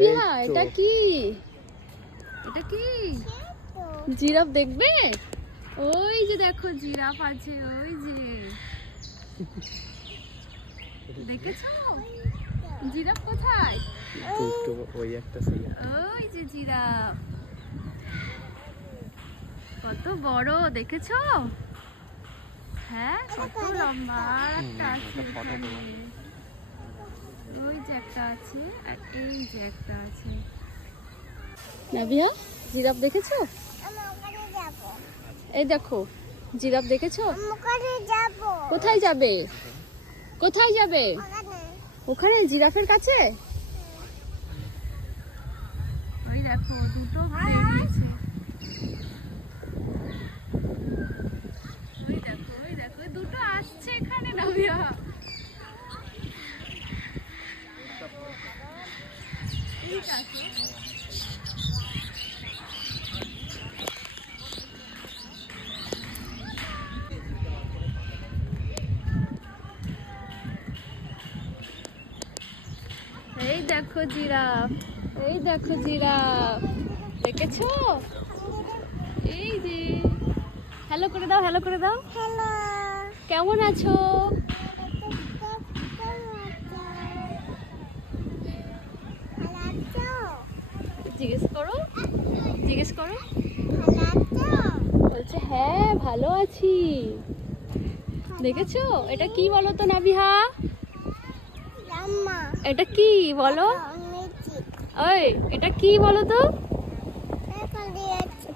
নাবিহা এটা কি? এটা কি? জিরাফ দেখবে? ওই যে দেখো জিরাফ আছে, ওই যে দেখেছো জিরাফ কোথায়? ওই একটা ওই যে জিরাফ কত বড় দেখেছো? হ্যাঁ কত লম্বা। আর একটা আছে এখানে, ওই যে একটা আছে আর এই যে একটা আছে। নাবিহা জিরাফ দেখেছো? এই দেখো জিরাফ দেখেছো? কোথায় যাবে? কোথায় যাবে? ওখানে জিরাফের কাছে। ওই দেখো দুটো বেরিয়েছে। ওই দেখো ওই দেখো দুটো আসছে এখানে নাবিহা। ঠিক আছে। এই দেখো জিরাফ, এই দেখো জিরাফ দেখেছো? এই যে হ্যালো করে দাও, হ্যালো করে দাও। হ্যালো, কেমন আছো? জিজ্ঞেস করো, জিজ্ঞেস করো। বলছে হ্যাঁ ভালো আছি। দেখেছো এটা কি বলো তো নাবিহা? এটা কি বলো? ওই এটা কি বলো তো?